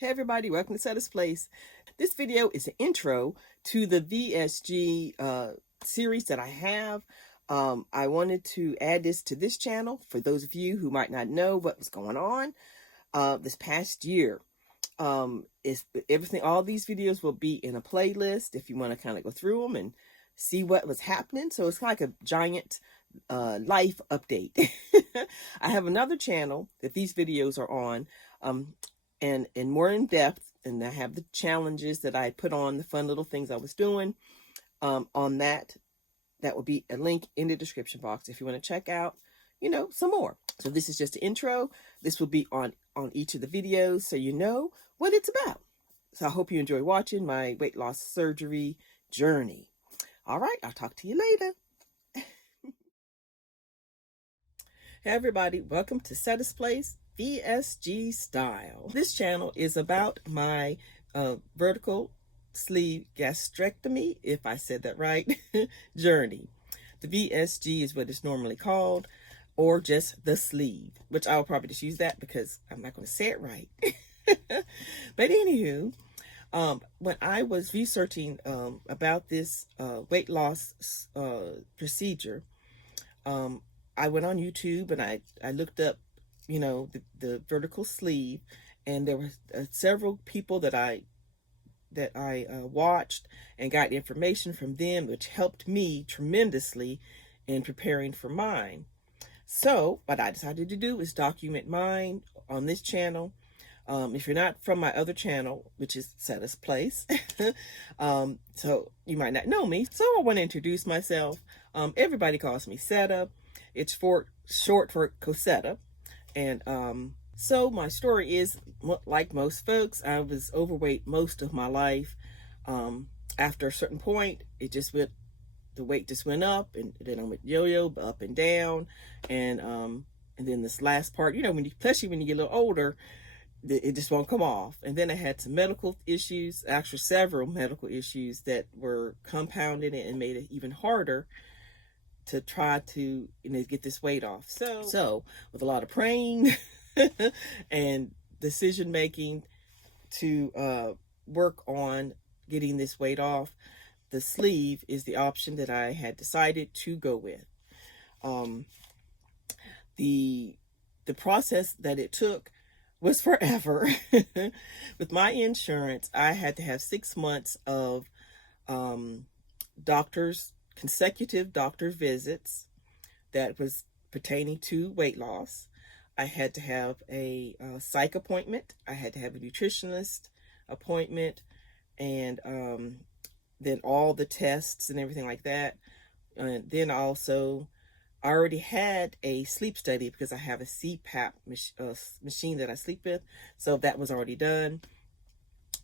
Hey everybody, welcome to Setta'S Place. This video is an intro to the VSG series that I have. I wanted to add this to this channel for those of you who might not know what was going on this past year. All these videos will be in a playlist if you want to kind of go through them and see what was happening. So it's kind of like a giant life update. I have another channel that these videos are on. And more in depth, and I have the challenges that I put on, the fun little things I was doing on that. That will be a link in the description box if you want to check out, some more. So this is just an intro. This will be on each of the videos so you know what it's about. So I hope you enjoy watching my weight loss surgery journey. All right, I'll talk to you later. Hey everybody, welcome to Setta'S Place VSG style. This channel is about my vertical sleeve gastrectomy, if I said that right, journey. The VSG is what it's normally called, or just the sleeve, which I'll probably just use that because I'm not going to say it right. But anywho, when I was researching about this weight loss procedure, I went on YouTube and I looked up, the vertical sleeve, and there were several people that I watched and got information from them, which helped me tremendously in preparing for mine. So what I decided to do is document mine on this channel. If you're not from my other channel, which is Setta'S Place, so you might not know me. So I want to introduce myself. Everybody calls me Setta. It's short for Cosetta. And so my story is, like most folks, I was overweight most of my life. After a certain point, the weight just went up, and then I went yo-yo up and down. And then this last part, especially when you get a little older, it just won't come off. And then I had some medical issues, actually several medical issues that were compounded and made it even harder to try to get this weight off. So with a lot of praying and decision making to work on getting this weight off, the sleeve is the option that I had decided to go with. The process that it took was forever. With my insurance, I had to have 6 months of consecutive doctor visits that was pertaining to weight loss. I had to have a psych appointment. I had to have a nutritionist appointment, and then all the tests and everything like that. And then also, I already had a sleep study because I have a CPAP machine that I sleep with. So that was already done.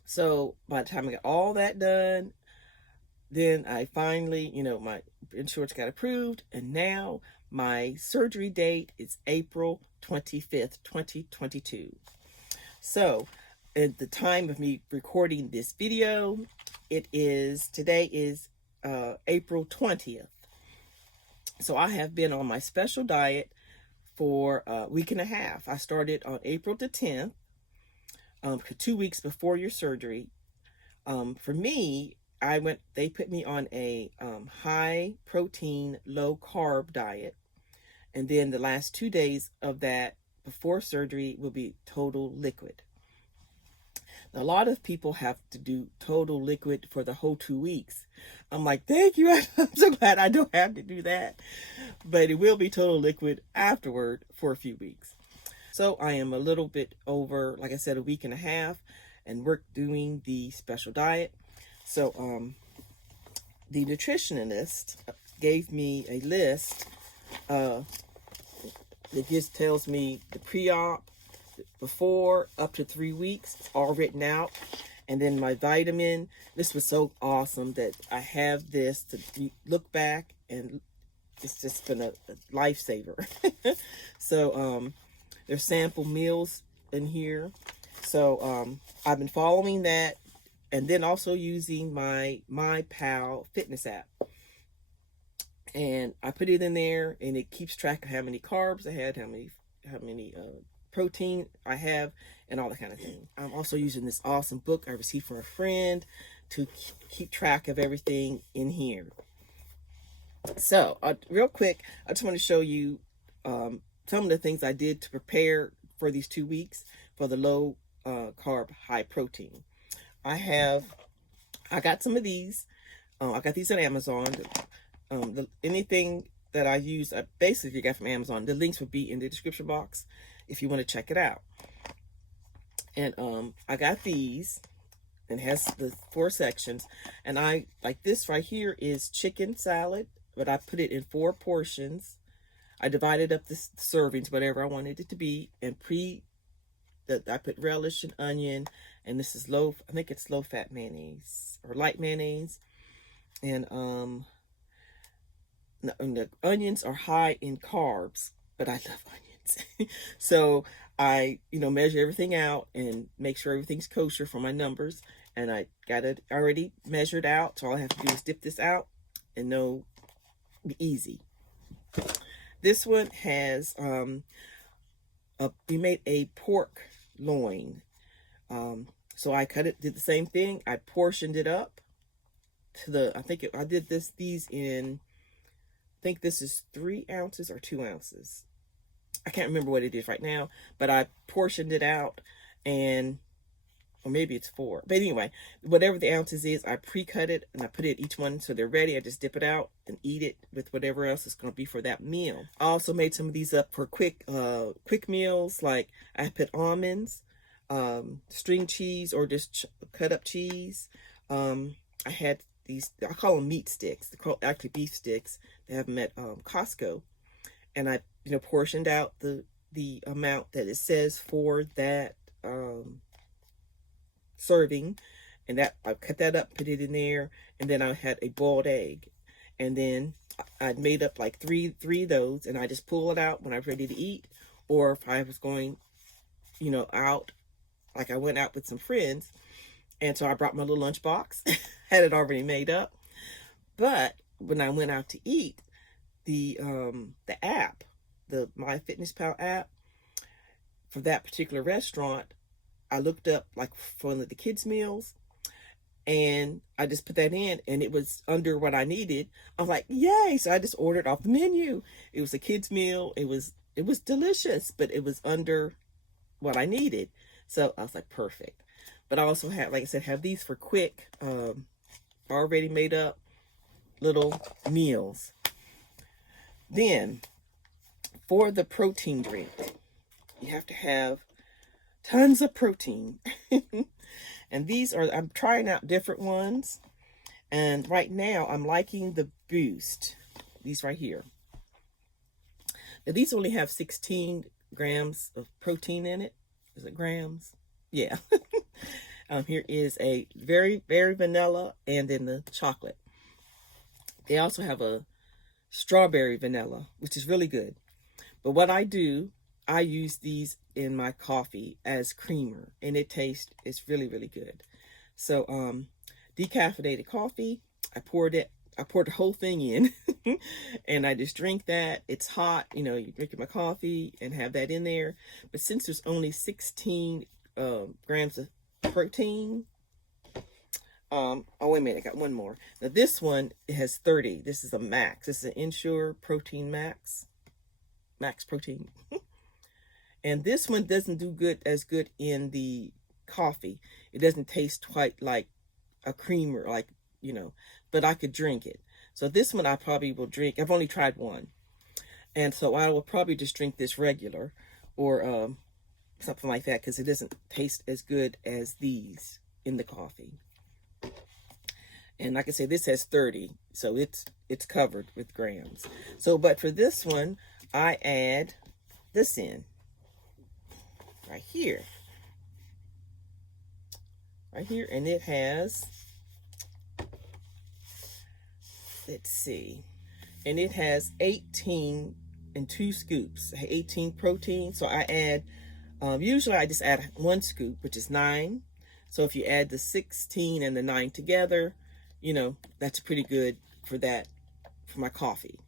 So by the time I got all that done, then I finally, my insurance got approved, and now my surgery date is April 25th, 2022. So at the time of me recording this video, today is April 20th. So I have been on my special diet for a week and a half. I started on April the 10th, 2 weeks before your surgery. For me, they put me on a high protein, low carb diet. And then the last 2 days of that before surgery will be total liquid. Now, a lot of people have to do total liquid for the whole 2 weeks. I'm like, thank you. I'm so glad I don't have to do that. But it will be total liquid afterward for a few weeks. So I am a little bit over, like I said, a week and a half, and we're doing the special diet. So the nutritionist gave me a list that just tells me the pre-op, before, up to 3 weeks, it's all written out. And then my vitamin. This was so awesome that I have this to look back, and it's just been a lifesaver. So there's sample meals in here. So I've been following that, and then also using my MyPal fitness app. And I put it in there, and it keeps track of how many carbs I had, how many protein I have and all that kind of thing. I'm also using this awesome book I received from a friend to keep track of everything in here. So real quick, I just want to show you some of the things I did to prepare for these 2 weeks for the low carb, high protein. I got some of these. I got these on Amazon. Anything that I use, I basically got from Amazon. The links will be in the description box if you want to check it out. And I got these, and it has the 4 sections. And I like this right here is chicken salad, but I put it in 4 portions. I divided up the servings, whatever I wanted it to be, and I put relish and onion, and this is I think it's low fat mayonnaise or light mayonnaise. And the onions are high in carbs, but I love onions. So I, measure everything out and make sure everything's kosher for my numbers. And I got it already measured out. So all I have to do is dip this out and be easy. This one has, we made a pork loin. So I did the same thing. I portioned it up to I did these in, I think this is 3 ounces or 2 ounces. I can't remember what it is right now, but I portioned it out, or maybe it's 4. But anyway, whatever the ounces is, I pre-cut it and I put it each one so they're ready. I just dip it out and eat it with whatever else it's going to be for that meal. I also made some of these up for quick meals. Like I put almonds, string cheese, or just cut up cheese. I had these, I call them meat sticks. They're called actually beef sticks. They have them at Costco. And I, portioned out the amount that it says for that serving, and that I cut that up, put it in there, and then I had a boiled egg, and then I made up like three of those, and I just pull it out when I'm ready to eat, or if I was going, out, like I went out with some friends, and so I brought my little lunch box, had it already made up. But when I went out to eat, the app, the MyFitnessPal app for that particular restaurant, I looked up like for the kids' meals, and I just put that in, and it was under what I needed. I was like, yay! So I just ordered off the menu. It was a kids' meal. It was delicious, but it was under what I needed. So I was like, perfect. But I also have, like I said, have these for quick, already made up little meals. Then, for the protein drink, you have to have tons of protein. And these are, I'm trying out different ones. And right now, I'm liking the Boost. These right here. Now, these only have 16 grams of protein in it. Is it grams? Yeah. Here is a very, very vanilla, and then the chocolate. They also have a strawberry vanilla, which is really good. But what I do, I use these in my coffee as creamer, and it's really, really good. So decaffeinated coffee, I poured the whole thing in and I just drink that. It's hot, you drink my coffee and have that in there. But since there's only 16 grams of protein, oh wait a minute, I got one more. Now this one, it has 30. This is a max. This is an Ensure Protein Max protein. And this one doesn't do as good in the coffee. It doesn't taste quite like a creamer, but I could drink it. So this one I probably will drink. I've only tried one. And so I will probably just drink this regular, or something like that, because it doesn't taste as good as these in the coffee. And like I said, this has 30, so it's covered with grams. So, but for this one, I add this in right here, and it has, let's see, and it has 18 and 2 scoops, 18 protein. So I add, usually I just add 1 scoop, which is 9. So if you add the 16 and the 9 together, that's pretty good for that, for my coffee.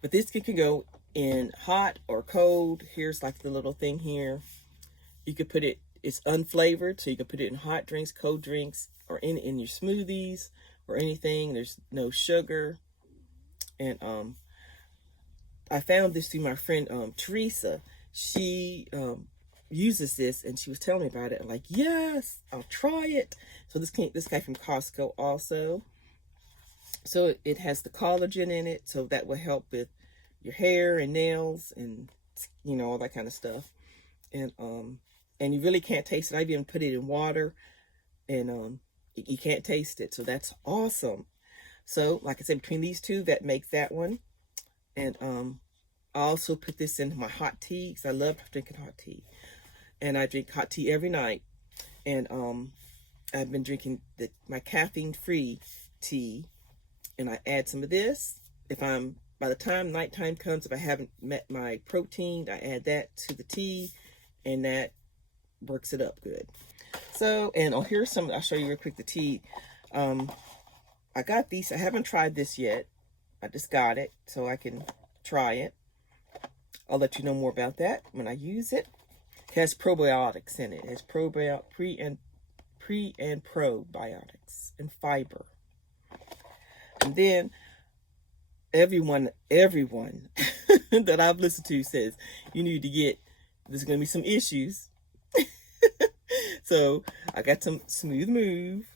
But this can go in hot or cold. Here's like the little thing here. You could put it, it's unflavored, so you can put it in hot drinks, cold drinks, or in your smoothies or anything. There's no sugar. And I found this through my friend Teresa. She uses this, and she was telling me about it. I'm like, yes, I'll try it. So this guy from Costco also. So it has the collagen in it, so that will help with your hair and nails and, you know, all that kind of stuff. And you really can't taste it. I've even put it in water, and you can't taste it. So that's awesome. So like I said, between these two, that makes that one. And I also put this into my hot tea because I love drinking hot tea. And I drink hot tea every night. And I've been drinking my caffeine-free tea. And I add some of this. By the time nighttime comes, if I haven't met my protein, I add that to the tea, and that works it up good. So, and here's some, I'll show you real quick the tea. I got these. I haven't tried this yet. I just got it so I can try it. I'll let you know more about that when I use it. It has probiotics in it. It has pre and probiotics and fiber. And then everyone that I've listened to says you need to get, there's going to be some issues. So I got some Smooth Move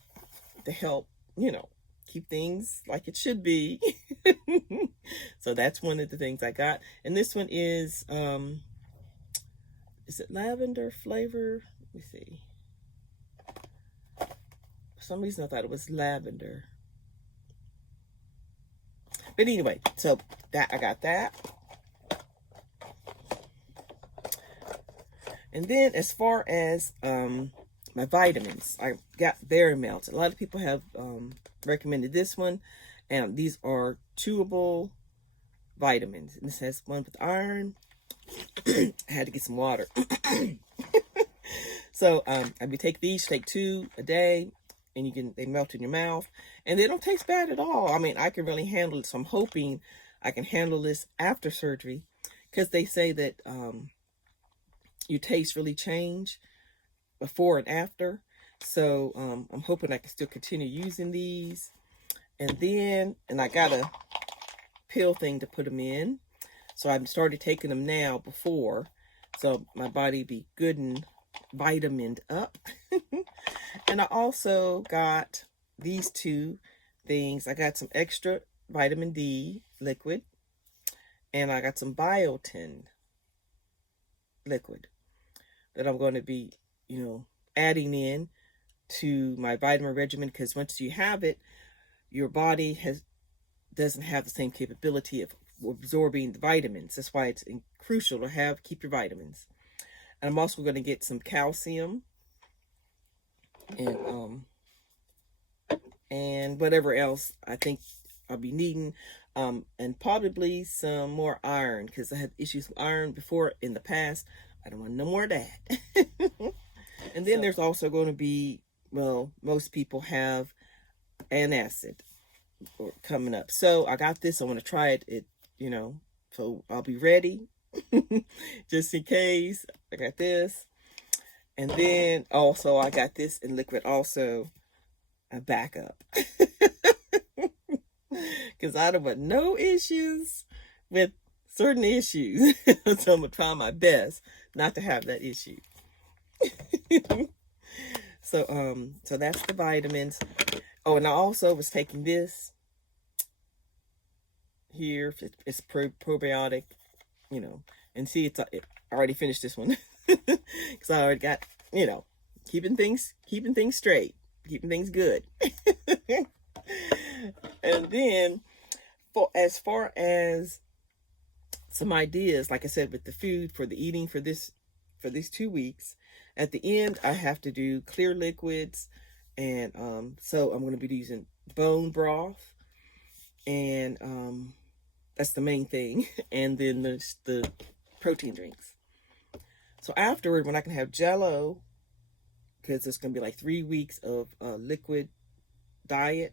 to help, you know, keep things like it should be. So that's one of the things I got. And this one is it lavender flavor? Let me see. For some reason I thought it was lavender. But anyway, so that I got that. And then as far as my vitamins, I got Berry Melt. A lot of people have recommended this one. And these are chewable vitamins. And this has one with iron. I had to get some water. So I'd be take 2 a day. And they melt in your mouth. And they don't taste bad at all. I mean, I can really handle it. So I'm hoping I can handle this after surgery. Because they say that your taste really change before and after. So I'm hoping I can still continue using these. And I got a pill thing to put them in. So I've started taking them now before. So my body be good and vitamined up. And I also got these 2 things. I got some extra vitamin D liquid. And I got some biotin liquid that I'm going to be, you know, adding in to my vitamin regimen. Because once you have it, your body doesn't have the same capability of absorbing the vitamins. That's why it's crucial to keep your vitamins. And I'm also going to get some calcium and whatever else I think I'll be needing, and probably some more iron, because I had issues with iron before in the past. I don't want no more of that. And then there's also going to be, well, most people have antacid coming up. So I got this. I want to try it, you know, so I'll be ready just in case. I got this. And then also I got this in liquid also, a backup. Because I don't want no issues with certain issues. So I'm going to try my best not to have that issue. So that's the vitamins. Oh, and I also was taking this here. It's probiotic, you know. And see, I already finished this one. Because I already got, you know, keeping things straight, keeping things good. And then as far as some ideas, like I said, with the food for the eating for these 2 weeks, at the end I have to do clear liquids. And so I'm going to be using bone broth, and that's the main thing. And then there's the protein drinks. So afterward, when I can have Jello, because it's going to be like 3 weeks of liquid diet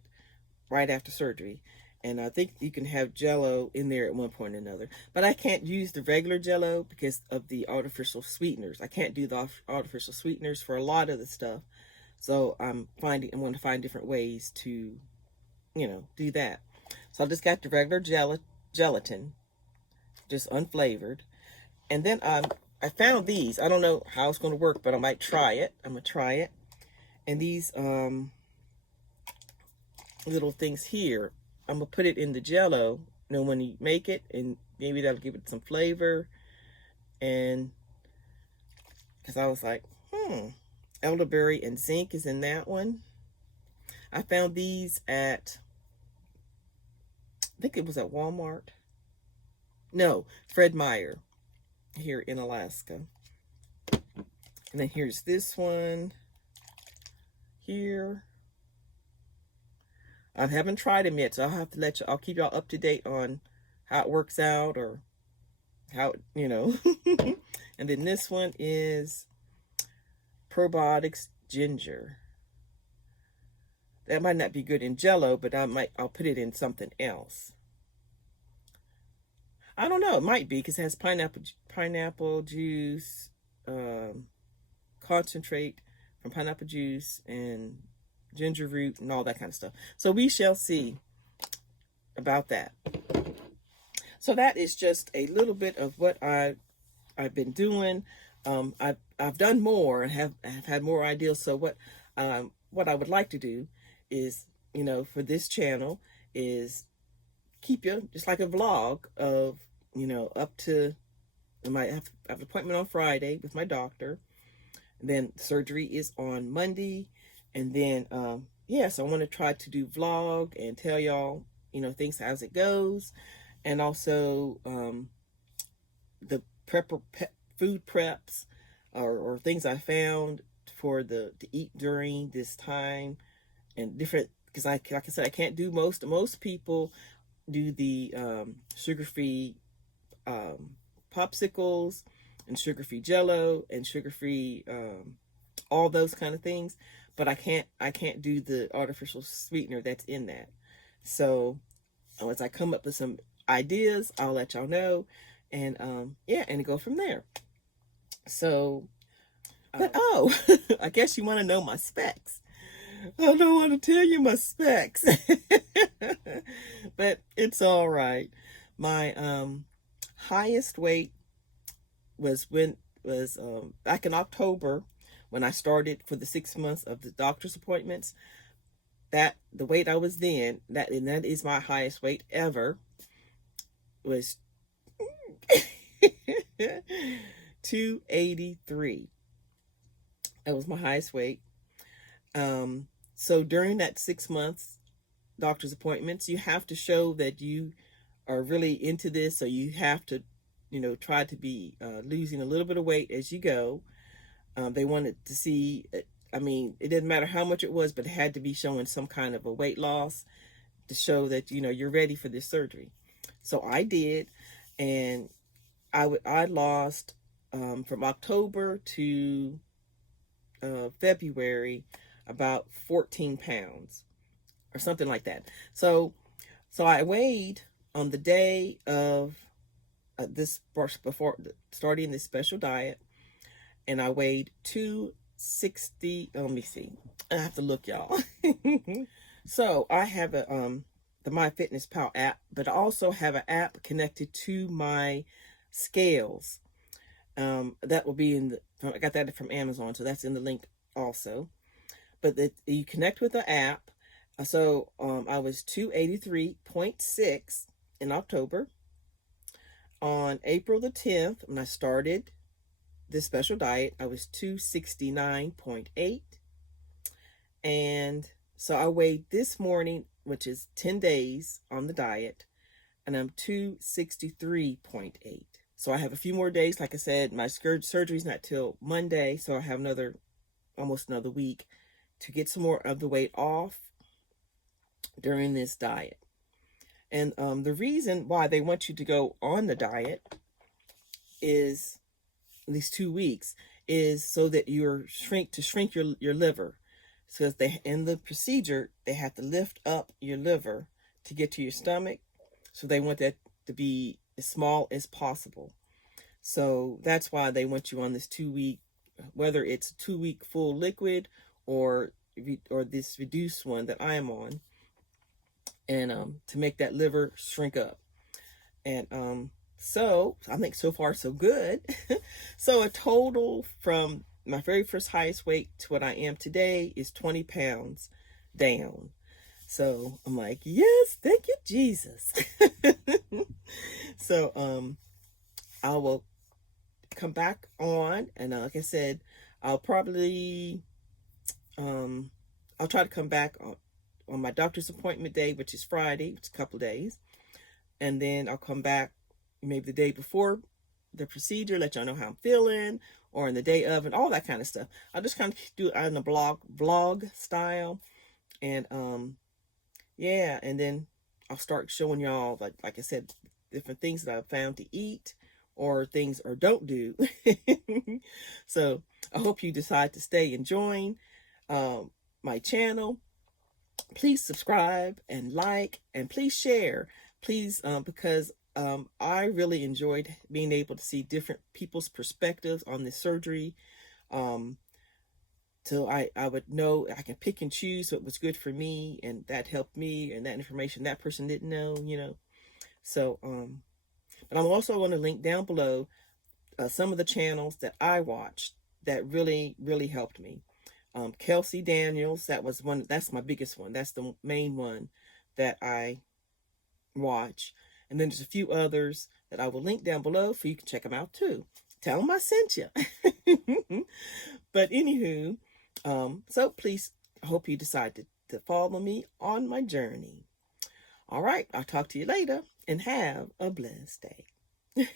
right after surgery. And I think you can have Jello in there at one point or another. But I can't use the regular Jello because of the artificial sweeteners. I can't do the artificial sweeteners for a lot of the stuff. So I'm going to find different ways to, do that. So I just got the regular gelatin, just unflavored. And then I found these. I don't know how it's going to work, but I might try it. I'm going to try it. And these little things here, I'm going to put it in the Jello, when you make it, and maybe that'll give it some flavor. And because I was like, elderberry and zinc is in that one. I found these at, I think it was at Walmart. No, Fred Meyer here in Alaska. And then here's this one here. I haven't tried them yet, so I'll have to I'll keep y'all up to date on how it works out, or how, And then this one is probiotics ginger. That might not be good in Jello, but I'll put it in something else. I don't know, it might be, because it has pineapple juice, concentrate from pineapple juice, and ginger root, and all that kind of stuff. So we shall see about that. So that is just a little bit of what I've been doing. I've done more and have had more ideas. So what I would like to do is, for this channel, is keep you just like a vlog of, up to, I have an appointment on Friday with my doctor. And then surgery is on Monday. And then, so I want to try to do vlog and tell y'all, things as it goes. And also the food preps or things I found for to eat during this time, and different, because like I said, I can't do most people do the sugar-free popsicles and sugar-free Jello and sugar-free all those kind of things, but I can't do the artificial sweetener that's in that. So as I come up with some ideas, I'll let y'all know, and and go from there. So, but I guess you want to know my specs. I don't want to tell you my specs, but it's all right. My highest weight was back in October, when I started for the 6 months of the doctor's appointments. That the weight I was then, that is my highest weight ever, was 283. That was my highest weight. So during that 6 months doctor's appointments, you have to show that you are really into this. So you have to, try to be losing a little bit of weight as you go. They wanted to see, it didn't matter how much it was, but it had to be showing some kind of a weight loss to show that, you're ready for this surgery. So I did, and I lost from October to February about 14 pounds or something like that. So I weighed on the day of before starting this special diet, and I weighed 260. Let me see. I have to look, y'all. So I have the MyFitnessPal app, but I also have an app connected to my scales. That will be I got that from Amazon, so that's in the link also. But you connect with the app. So I was 283.6 in October. On April the 10th, when I started this special diet, I was 269.8. And so I weighed this morning, which is 10 days on the diet, and I'm 263.8. So I have a few more days. Like I said, my surgery is not till Monday, so I have almost another week to get some more of the weight off during this diet. And the reason why they want you to go on the diet is, at least 2 weeks, is so that you shrink your liver. Because in the procedure, they have to lift up your liver to get to your stomach. So they want that to be as small as possible. So that's why they want you on this 2-week, whether it's a 2-week full liquid or this reduced one that I am on, and to make that liver shrink up. And so I think so far so good. So a total from my very first highest weight to what I am today is 20 pounds down. So I'm like, yes, thank you, Jesus. So I will come back on, and like I said, I'll probably I'll try to come back on my doctor's appointment day, which is Friday, which is a couple days, and then I'll come back maybe the day before the procedure, let y'all know how I'm feeling, or in the day of, and all that kind of stuff. I'll just kind of do it in a vlog style, and yeah, and then I'll start showing y'all, like I said, different things that I've found to eat, or things or don't do. So I hope you decide to stay and join my channel. Please subscribe and like, and please share, please, because I really enjoyed being able to see different people's perspectives on this surgery. So I would know, I can pick and choose what was good for me, and that helped me, and that information that person didn't know, you know. So but I'm also going to link down below some of the channels that I watched that really helped me. Kelsey Daniels, that's my biggest one. That's the main one that I watch. And then there's a few others that I will link down below for you to check them out too. Tell them I sent you. But anywho, so please, I hope you decide to follow me on my journey. All right, I'll talk to you later, and have a blessed day.